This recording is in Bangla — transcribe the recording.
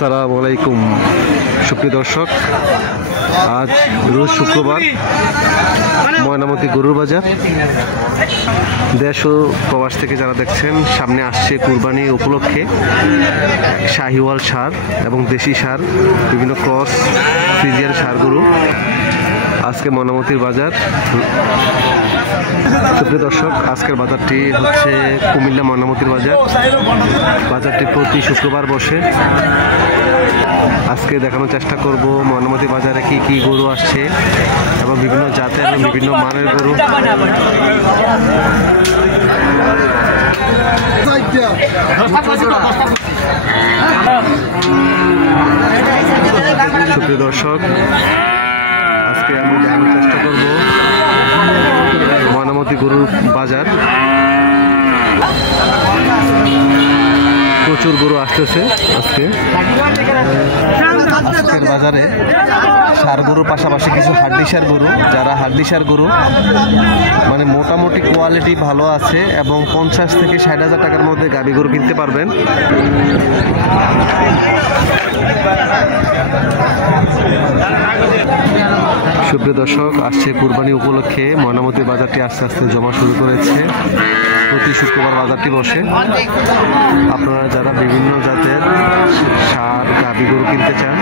আসসালামু আলাইকুম সুপ্রিয় দর্শক, আজ রোজ শুক্রবার ময়নামতি গরুর বাজার। দেশ ও প্রবাস থেকে যারা দেখছেন, সামনে আসছে কুরবানি উপলক্ষে শাহিওয়াল ষাঁড় এবং দেশি ষাঁড়, বিভিন্ন ক্রস ফ্রিজিয়ান ষাঁড় গরু আজকে ময়নামতির বাজার। সুপ্রিয় দর্শক, আজকের বাজারটি হচ্ছে কুমিল্লা ময়নামতির বাজার। বাজারটি প্রতি শুক্রবার বসে। আজকে দেখানোর চেষ্টা করব ময়নামতি বাজারে কি কি গরু আসছে এবং বিভিন্ন জাতের এবং বিভিন্ন মানের গরু। সুপ্রিয় দর্শক, আজকে আমি দেখানোর চেষ্টা করব ময়নামতি গরুর বাজার। প্রচুর গরু আসতেছে আজকের বাজারে। ষাঁড় গরুর পাশাপাশি কিছু হাড্ডিসার গরু, যারা হাড্ডিসার গরু মানে মোটামুটি কোয়ালিটি ভালো আছে এবং 50 থেকে 60,000 টাকার মধ্যে গাভী গরু কিনতে পারবেন। সুপ্রিয় দর্শক, আসছে কুরবানি উপলক্ষে ময়নামতি বাজারটি আস্তে আস্তে জমা শুরু করেছে। প্রতি শুক্রবার বাজারটি বসে। আপনারা যারা বিভিন্ন জাতের ষাঁড় গাভী গরু কিনতে চান,